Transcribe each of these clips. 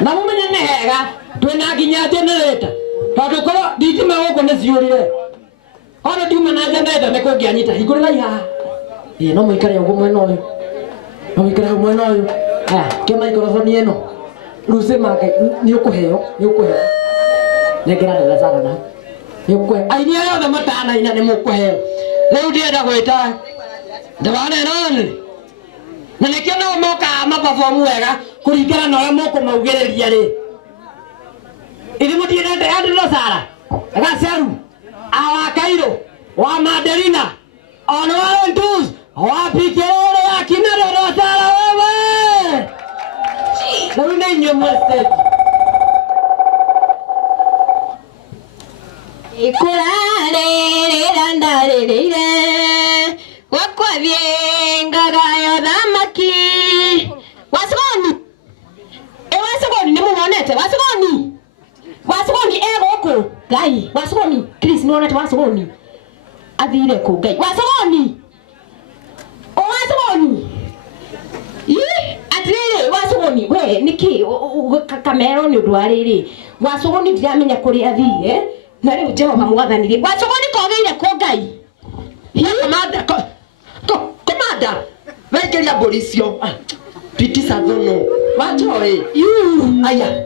na mumenye nĩ hega twĩna nginya generator tondũ korwo thitima gũkũ nĩ ciũrire ona ndiuma na generator nĩ kũngĩanyita hingũrĩrai haha no mũikare ũguo mwena ũyũ no mũikare ũguo mwena ũyũ aya kĩ microphone ĩno rĩu Sĩma nĩ ũkũheo nengera ndera sana na nĩ ũkũheo aini aya othe matanaina nĩ mũkũheo rĩu ndĩrenda gwĩta ndabana ĩno na nĩkĩo nao mokaga maperform wega kũringana na ũrĩa mũkũmaugĩrĩria rĩ ithe mũtiendete andũ Sara Gaceru awa Kairũ wa Madelina on one twos wa Pikere ya Kinaro Sara wewe rĩu nĩ inyuĩ mwestage ikurarĩrĩra ndarĩrĩire gwakwa thiengagayo thamaki Wacigoni Wacigoni nĩ mũwonete Wacigoni egũkũ Ngai Wacigoni Chris nĩ wonete Wacigoni athire kũ Ngai Wacigoni atirĩrĩ Wacigoni we nĩkĩ kamero nĩ ũndũ wa rĩrĩ Wacigoni ndiramenya kũrĩa athire na rĩu Jehova mwathani Wacigoni kogĩire kũ Ngai komanda wekeria mbũricio pitisa thuno wachoe aya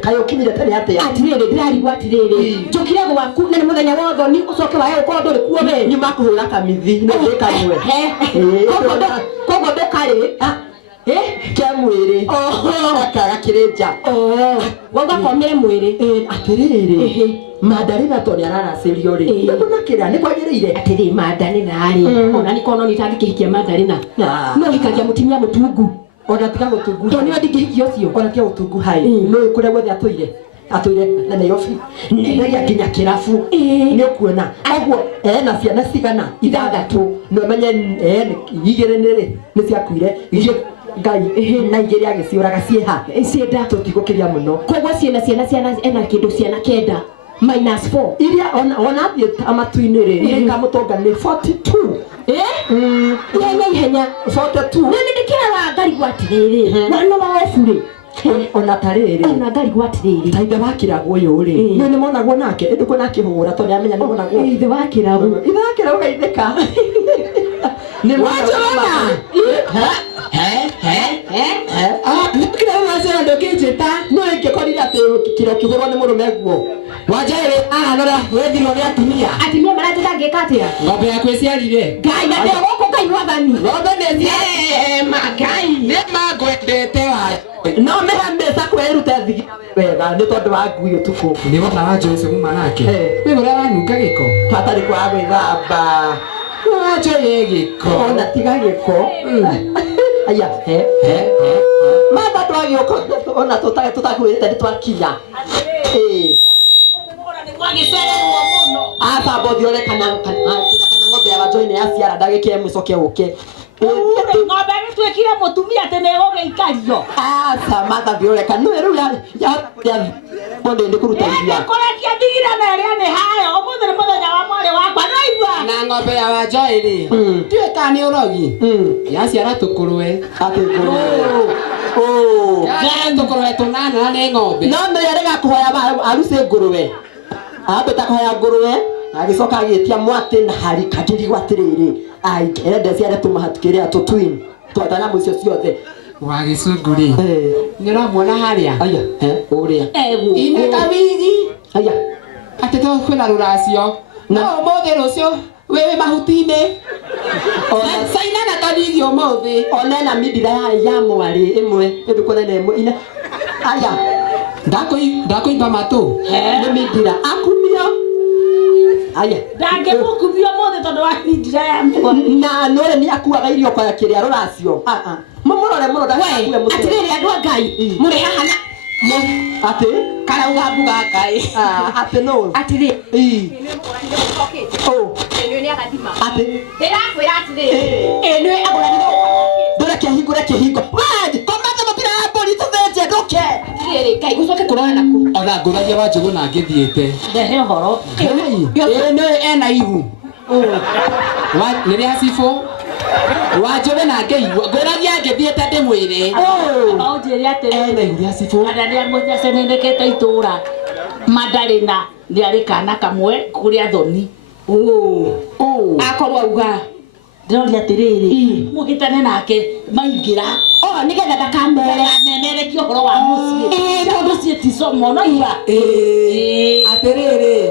kayo kinyire tani atĩa atirĩrĩ ndirarigwo atirĩrĩ njũkire gwaku na nĩ mũthenya wa ũthoni ũcoke wahe ũkorwo ndũrĩ kuo we nyuma kũhũra kamithi nĩ gĩkamwe koguo ndũkarĩ kĩa mwĩrĩ akaga kĩrĩnja wauga komire mwĩrĩ atĩrĩrĩ Madarina toni araracĩrio rĩ ndona kĩrĩa nĩ kwagĩrĩire atĩrĩ Madarina rĩ ona nĩ kono nĩtangĩkĩhikia Madarina no hikagia mũtimia mũtungu ona tiga gũtungu toni ndingĩhikia ũcio ona tiga gũtungu hai no kũrĩa guothe atũire na Nairobi nĩ nginya kĩrabu nĩ kuona ũguo na ciana cigana ithathatũ no menye igĩrĩ nĩ ciakuire Ngai na igĩrĩ agĩciũraga ciĩha cienda tũtigũkĩria mũno koguo ciana ena kĩndũ ciana kenda -4 iria ona thiĩ amatu-inĩ rĩ kamũtonga nĩ 42 ihenya 42 na nĩndĩkĩraga ngarigwo atĩrĩrĩ na no waoburĩ ona tarĩrĩ ona ngarigwo atĩrĩrĩ ta ithe wa kĩragu ũyũ rĩ nĩ monagwo nake ndũkũ nake hũra tondũ amenya nĩ monagwo ithe wa kĩragu gaithĩka nĩ wajona kĩragu wacera ndũkĩnjĩta no ingĩkorire atĩ kĩro kĩhũrwo nĩ mũrũme guo Wanjaire nora wethino ni atumia marathiĩ ngĩka atĩa ng'ombe yaku ĩciarire Ngai na ndĩ gũkũ Ngai wathani ng'ombe nĩ Ngai nĩ mangwendete wa no meha mbeca kwĩruta thigi wega nĩ tondũ wa ngui ũtukũ nĩ wona wa Jose muma nake we ũrĩa wanunga gĩko hatarĩ kwa gwĩthamba wanjoye gĩko ona tiga gĩko aya mama twagĩũka ona tũtakwĩrĩte nĩ twakinya wagicererwo muno aba bothi ole kana ng'ombe ya Wanjohi yaciara ndagĩke mũcoke ũke ng'ombe nĩtwĩkire mũtumia atĩ nĩ gũgĩikario Samantha thioreka no rĩu ya bonde ndĩ kũruta iria kũrekia thigira na ĩrĩa nĩ hayo ũmũthĩ nĩ mũthenya wa mwarĩ wakwa naigua na ng'ombe ya Wanjohi rĩ tuĩka nĩ ũrogi yaciara tũkũrwe atĩ tũkũrwe tũnana nĩ ng'ombe no nĩ arega kũhoya aruce ngũrwe abeta kũhoya ngũrwe agĩcoka agĩtia mwatĩ na hari kagĩrigwo atĩrĩrĩ ende ciare tũmahatukĩrĩa tũtwin twatanya mũicio ciothe wagĩcunguri nĩ ũramwona harĩa aya ũrĩa ine kawigi aya atĩ to kwĩna rũracio no ũmũthĩ rũcio wĩ mahuti-inĩ ona caina na kanigi ũmũthĩ ona na midira ya mwarĩ ĩmwe ĩndũkũnene ĩmwe ina aya ndakũimba matũ nĩ midira akumio aya ndangĩmũkumio mũthĩ tondũ wa midira ya mwarĩ na nore nĩ akuaga irio kwa kĩrĩa rũracio mũrore ndakakue mũtwe atĩrĩrĩ andũ a Ngai mũrĩ haha na atĩ karauga mbuga Ngai atĩ no atĩrĩ atĩ ndĩrakwĩra atĩrĩ nĩ agũranirwo ndũreke hingo komanda mũbira ya mbũri tũthĩnje ndũke atĩrĩrĩ Ngai gũcoke kũrora naku ona ngũragia wa Njũgũ na ngĩthiĩte ndehe ũhoro nĩ ena ihu rĩrĩa cibũ Wajobe na ngeigua ngoragia ngithiete ndimwire Aunjĩre atĩrĩrĩ Adania mũnyacenenekete itũra Mandari na nĩarĩ kana kamwe kũrĩa thoni akorwo auga ndĩroria atĩrĩrĩ mũgĩtane nake maingĩra nĩgetha ndakamemerekie ũhoro wa mũciĩ mũciĩ ti somo no iba atĩrĩrĩ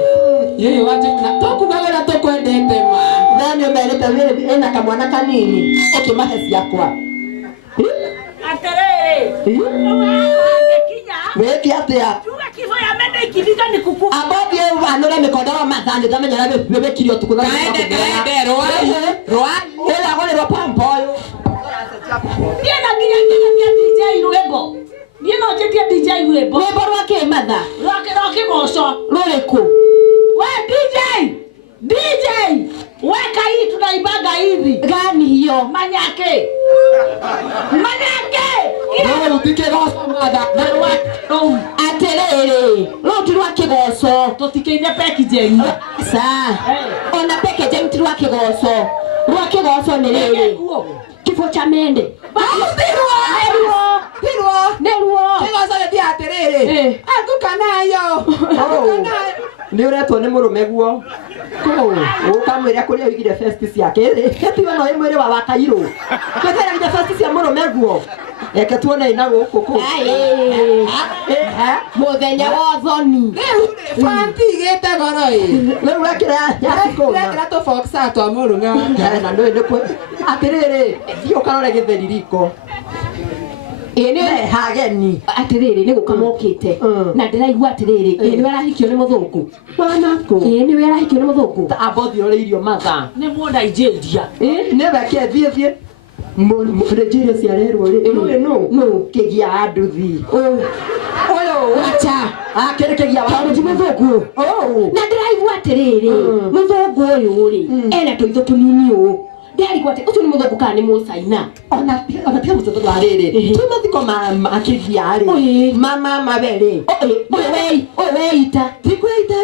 yeye waje na tokuga wala tokwendete ma Nani umeleta wewe ena kamwana kanini ukimahe ciakwa atĩrĩrĩ weki atia tuga kifo ya mende ikithika ni kuku abadie vanora mikodoro mathani zamenya na bebe kirio tukuna kaende roa ela gole ro pampoyo niena nginya DJ Rwembo niena ojetia DJ Rwembo Rwembo rwake matha rwake goco rũrĩkũ we DJ weka hii tunaibanga hivi gani hiyo manyake no utike rosa mada atĩrĩrĩ rũu ti rwa kĩgoco tũtikĩine packaging ona packaging ti rwa kĩgoco nĩ rĩrĩ kifo cha mende nĩruo kigoco gĩthiĩ atĩrĩrĩ angũkanayo nĩ ũretwo nĩ mũrũme guo ũkamwĩra kũrĩa ũigire festi ciake tiwe no ĩmwĩre wa wakairũ kwĩtheragire festi cia mũrũme guo reke tuone ina gũkũ kũ mũthenya wa thoni fanti igĩte goro rĩu wekĩra tũboxa twa mũrũme na nĩ kwĩ atĩrĩrĩ thiĩ ũkarore gĩtheri riko hageni atĩrĩrĩ nĩ gũka mokĩte na ndĩraigua atĩrĩrĩ nĩwe arahikio nĩ mũthũngũ nĩwe arahikio nĩ mũthũngũ ambothiũrĩirio mathaa nĩ Nigeria nĩweke thiĩ Nigeria ciarerwo rĩ no kĩgia nduthi ũyũ acha akĩrĩ kĩgia wa ti mũthũngũ na ndĩraigua atĩrĩrĩ mũthũngũ ũyũ rĩ ena tũitho tũnini ũũ ndĩraigua atĩ ũcio nĩ mũthũngũ kana nĩ mũcaina ona pia mũtoto wa rĩrĩ tu mathiko makĩgia rĩ mama mabere weita tikweita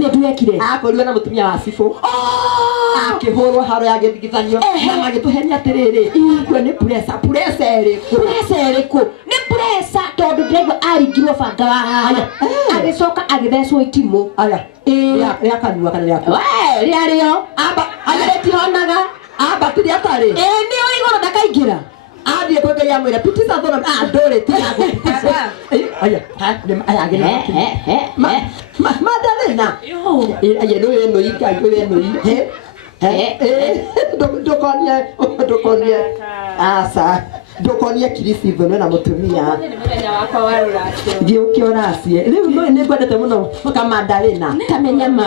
nĩ ndwekire akorirwo na mũtumia wa cibũ akĩhũrwo haro ya gĩthigithanio na magĩtũhenia atĩrĩrĩ kuo nĩ pressure ĩrĩkũ nĩ pressure tondũ ndĩraigua aringirwo banga wa haha agĩcoka agĩthecwo itimũ rĩa kanua kana rĩarĩo agĩtihonaga abatiri atarĩ nĩ igũrũ ndakaingĩra athiĩ kwĩ Ngai amwĩra pitisa thona ndũrĩ tiga Madalena nĩ ĩno ikai ndũkonie asa ndũkonie Kirisizo na mũtumia thiĩ ũkĩoracie rĩu nĩ ngwendete mũno Madalena kamenya ma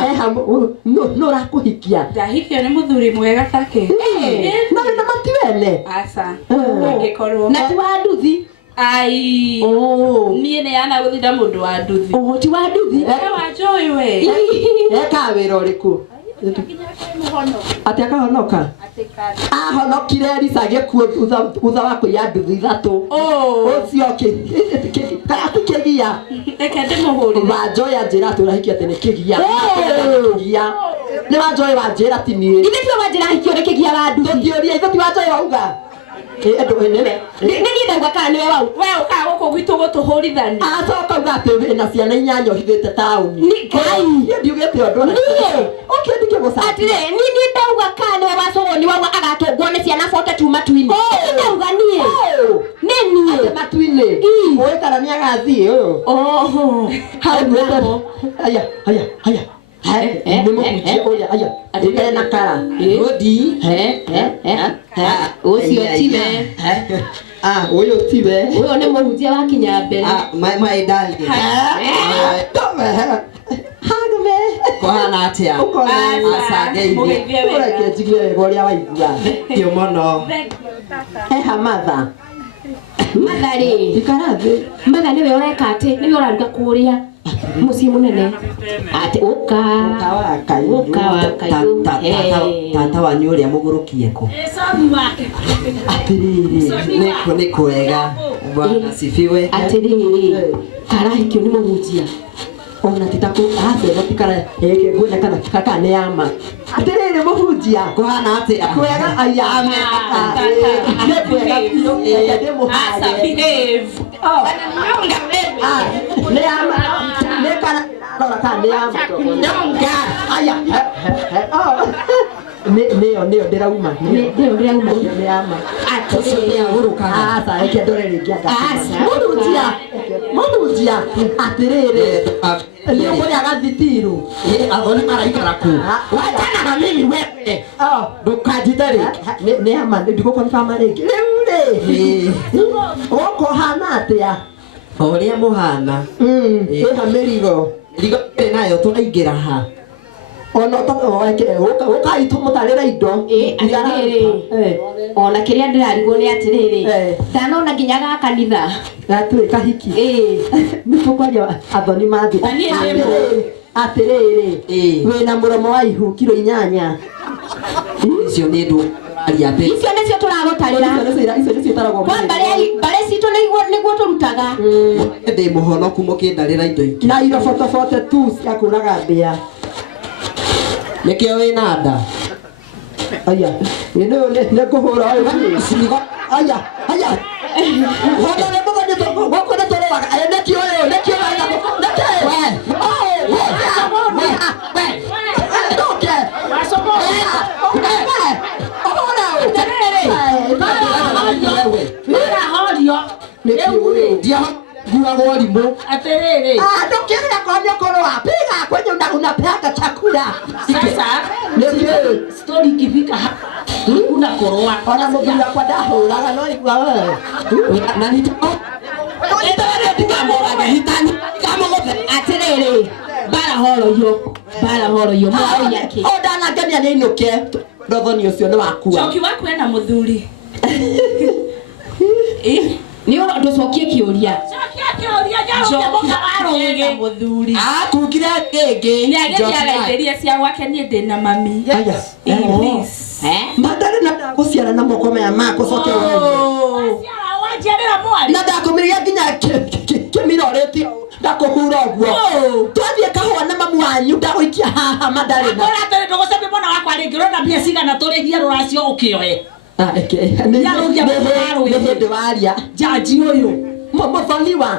no ũrakũhikia ndahikio nĩ mũthuri mwega take na matiwene aca angĩkorwo na ti wa nduthi ai niĩ nĩ yana gũthinda mũndũ wa nduthi ti wa nduthi wa njũĩ we eka wĩra ũrĩkũ ati akahonoka ahonokire Elisa agĩkuo thutha wa kũiya nduthi ithatũ ũcio kĩgia reke ndĩmũhũrĩre Wanjoya njĩra tũrahikia atĩ nĩ kĩgia nĩ Wanjoya wa njĩra ti niĩ ithe tiwe Wanjĩra ahikio nĩ kĩgia wa nduthi tũtiũria ithe ti Wanjoya wauga nĩ niĩ ndauga kana nĩwe wau we ũka gũkũ gwitũ gũtũhũrithania acoka uga atĩ wĩna ciana 8 ũhithĩte taũni ndiugĩte ũndũ ũkĩndike gũcaka atĩrĩ niĩ ndauga kana nĩwe wacogwo nĩ wauga agatũngwo nĩ ciana 42 matu-inĩ ndauga niĩ nĩ niĩ matu-inĩ ũĩ kana nĩ agathiĩ ũyũ haya nĩ mũhunjia ũrĩa aya na kara rodi ũcio tiwe ũyũ tiwe ũyũ nĩ mũhunjia wa kinya mbere my darling hagume kohana atia acageithie ũreke njigue wega ũrĩa waigua kĩo mũno Matha Matharĩ ikarathĩ Matha nĩwe ũreka atĩ nĩwe ũraruga kũrĩa mũciĩ mũnene atĩ ũka tata wanyu ũrĩa mũgũrũkie kũ atĩrĩrĩ nĩ kwega bwana sifiwe atĩrĩrĩ karahikio nĩ mũhunjia ona titaku no tikara ngwena kana kaka ne yama atirire muhunjia kuhana atia kwega ayame ne kwega pio ya demo Asa behave. ne yama ne kana rora ka ne yama nyonga aya neo ndirauma ne yama atosia uruka asa eke ndore ringi anga munujia atirire leo kwa gathitiru athoni maraikara ku watana na mimi wewe ndukajitari ne yama ndiko confirm ringi riu oko hana atia oria muhana ina merigo nayo turaingira ha ona ukai tumutarira indo ona kiria ndirarigwo ni atiriri ndanona nginya ga kanitha gatwe kahiki nifukwaja athoni mathi atiriri wina muromo wa ihu kilo 8 icio ni ndu aria be icio nicio turagutarira icio nicio taragwo kwa bare citu niguo turutaga ndi muhonoku mukindarira indo ingi na iro fotofote tu cia kuraga mbia nikio wina nda aya ne kuhura ayo sigo aya hono ne mugonye goko ne tororaga nekio aya Guagolimu Aterere. Ndokienda kwambia kono wapiga kwenye unapata chakula. Sasa ndio story ikifika kuna koroa. Ona mobila kwa dahuraga no igwa wewe. Na nito. Ndio ndikamora hitani kama ngobe aterere. Bara horo yo mwa yake. Odana gania ni inuke. Ndothoni ucio ni wakua. Choki wako ena muthuri. Ni ona ndocokie kiuria. Muthuri. Kukira ngenge. Ni ageria cia gwake ni ndi na mami. Madare na guciara na moko maya mako coke wewe. Wajerera mwari. Na ndakumiria nginya kimiroreti ndakuhura guo. Twathie kahwa na mamu wanyu ndaguikia haha madare na. Ora tere ndogocebe mwana wakwa ringi rona mbia cigana turihia ruracio ukioe. Nĩ waria jaji ũyũ mũboniwa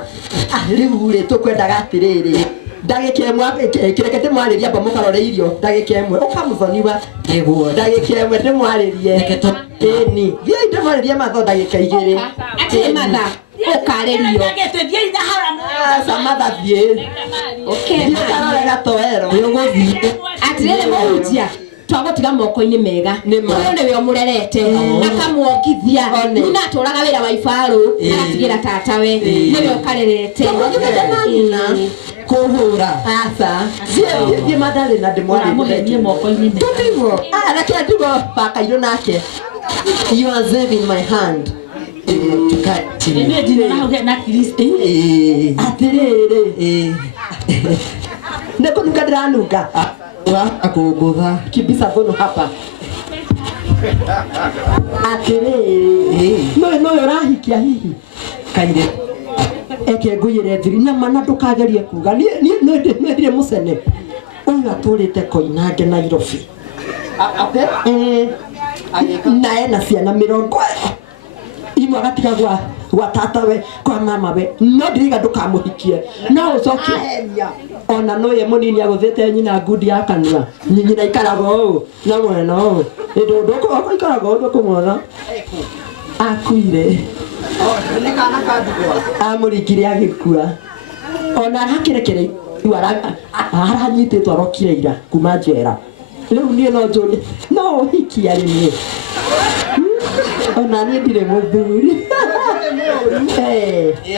rĩu rĩ tũkwendaga atĩrĩrĩ ndagĩka ĩmwe kĩreke ndĩmwarĩria amba mũkarore irio ndagĩka ĩmwe ũkamũboniwa nĩguo ndagĩka ĩmwe ndĩmwarĩrie ĩni thiĩ ndĩmwarĩrie matho ndagĩka 2 atĩ matha ũkarĩrio ndagĩtethie ina haramu samatha thiĩ karore gatoero ũgũthiĩ atĩrĩrĩ mũhunjia twagutiga moko-ini mega uyu niwe umurerete akamuongithia nyina aturaga wira wa ibaru agatigira tatawe niwe ukarerete kuhura asa thie madare na ndimwarĩrie moko-ini tutiguo reke ndugo bakairũ nake you are saving my hand Nene jina na na Kristo. Atiriri. Neko nuka dranuka. Akugutha kibisa gono hapa. Atiriri. No rahikia hihi. Kaire. Eke nguyire thiri na mana ndukagerie kuga. Ni ndire musene. Uyu aturite Koinange Nairobi. Na ena ciana 40 imwe agatiga gwa tatawe kwa mamawe no ndiriga ndukamuhikie no ucokie ona no ye munini aguthite nyina ngudi ya kanua nyina ikaraga ũũ na mwena ũũ ndu ndoko ikaraga ũũ ndũkũmwona akuire nĩ kana kandigwa amũringire agĩkua ona arakirekere aranyitĩtwo arokire ira kuma njera rĩu niĩ no njũrie no ũhikia rĩmwe ona niĩ ndirĩ mũthuri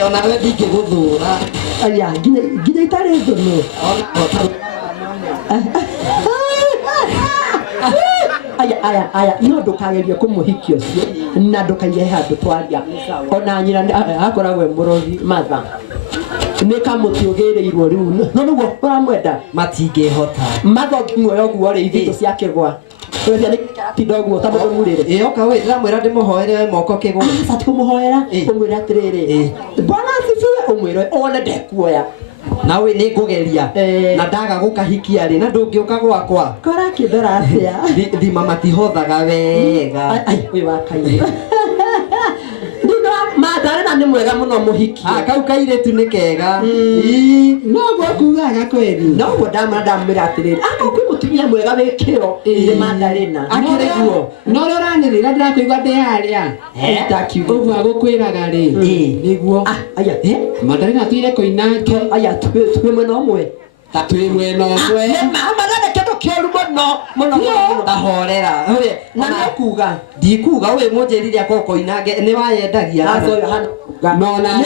ona we ndingĩgũthũra aya nginya itarĩ thũnũ aya no ndũkagerie kũmũhikia ũcio na ndũkaige handũ twaria ona nyina akoragwo mũrogi matha nĩ kamũtĩ ũgĩrĩirwo rĩu no nĩguo ũramwenda matingĩhota mathoki muoyo guo rĩ ithito cia kĩgwa wewe ni kidogo utamurire oka wewe ndamwira ndimuhoere moko kigwa ati kumuhoera umwira atiriri bwana asifiwe umwira one ndekuoya nawe nĩ ngũgeria na ndaga gũkahikia rĩ na ndũngĩũka gwakwa kora kĩndora atĩa thima matihothaga wega ai wĩ wa kairĩ Madarena nĩ mwega mũno mũhiki kau kairĩtu nĩ kega no gwakugaga kweri no ndamwĩra atĩrĩrĩ akau kwĩ mũtumia mwega wĩ kĩro nĩ Madarena akĩrĩguo no ũranĩrĩra ndĩrakũigua ndĩ harĩa ũguo agũkwĩraga rĩ nĩguo aya Madarena tuire kũinake aya twĩ mwena ũmwe ta twĩ mwena ũmwe Madarena kĩndũ kĩũru mũno ndahorera na nĩkuga ndikuga wĩ mũnjĩrire akoko inange nĩ wayendagia no na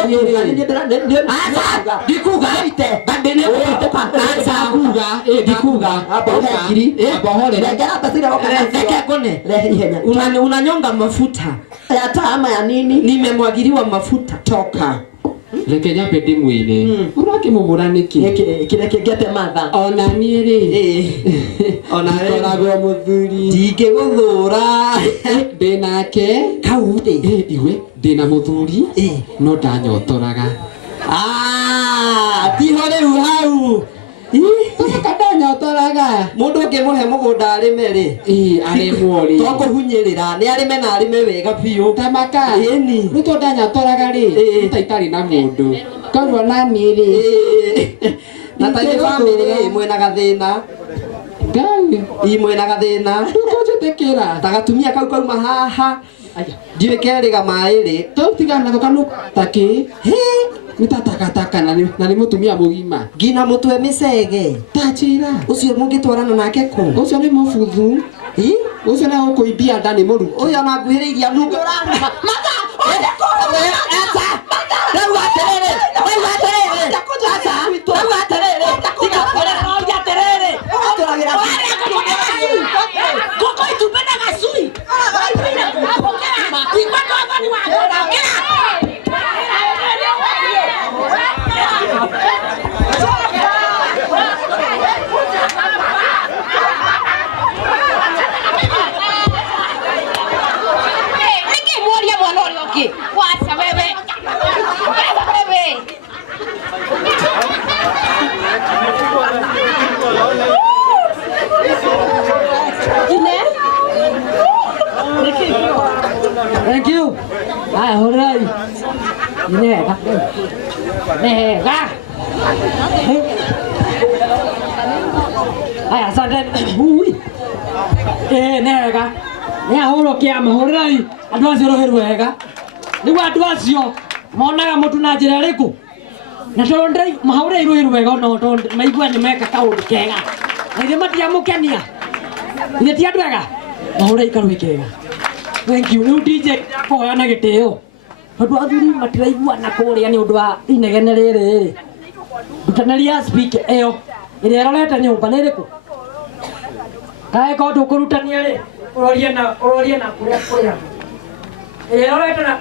ndikuga ite bandene ndikuga unanyonga mafuta hata ama ya nini nimemwagiliwa mafuta toka reke nyambe ndĩmwĩre ũrakĩmũgũra nĩkĩ kĩrĩa kĩngĩate matha ona niĩ rĩ ona koragwo mũthuri ndingĩgũthũra ndĩnake kau rĩ iwe ndĩna mũthuri no ndanyotoraga tiho rĩu hau ndanyotoraga mũndũ ũngĩmũhe mũgũnda arĩme rĩ arĩmwo rĩ to kũhunyĩrĩra nĩ arĩme na arĩme wega biũ tamaka rĩu to ndanyotoraga rĩ ta itarĩ na mũndũ koguo naniĩ rĩ na ta ithuĩ bamĩrĩ mwĩna gathĩna mwĩna gathĩna ndũkũnjĩtĩkĩra ta gatumia kau kauma haha ndiũĩ kerĩga maĩ rĩ tũtigana nako kanũ takĩ nĩ ta takataka na nĩ mũtumia mũgima ngina mũtwe mĩcege tanjĩra ũcio mũngĩtwarana nake kũ ũcio nĩ mũbuthu ũcio nĩ gũkũimbia nda nĩ mũruki ũyũ ona nguhĩrĩirie nungu Thank you. Hồi đây. Nè các em. Nè ra. Sao đây? Ui. Nè ka. Nè horo kia mà hồi đây. Andũ acio roherwo wega. Nĩguo andũ acio monaga mũtu na njĩra ĩrĩkũ. Na tondũ mahaũre roherwo wega no tondũ maigua nĩ meka kaũndũ kega. Na ithe matiamũkenia. Ithe ti andũ ega. Mahaũre ikarũ kega. Thank you. Rĩu DJ kũheana gĩtĩo. Tondũ athuri matiraiguana kũrĩa nĩ ũndũ wa inegene rĩrĩ. Ndutanĩria speaker ĩyo ĩrĩa ĩrorete nyũmba nĩ ĩrĩkũ? Kaĩ korwo ndũkũrutania rĩ, ũrorie na kũrĩa ĩrĩa ĩrorete na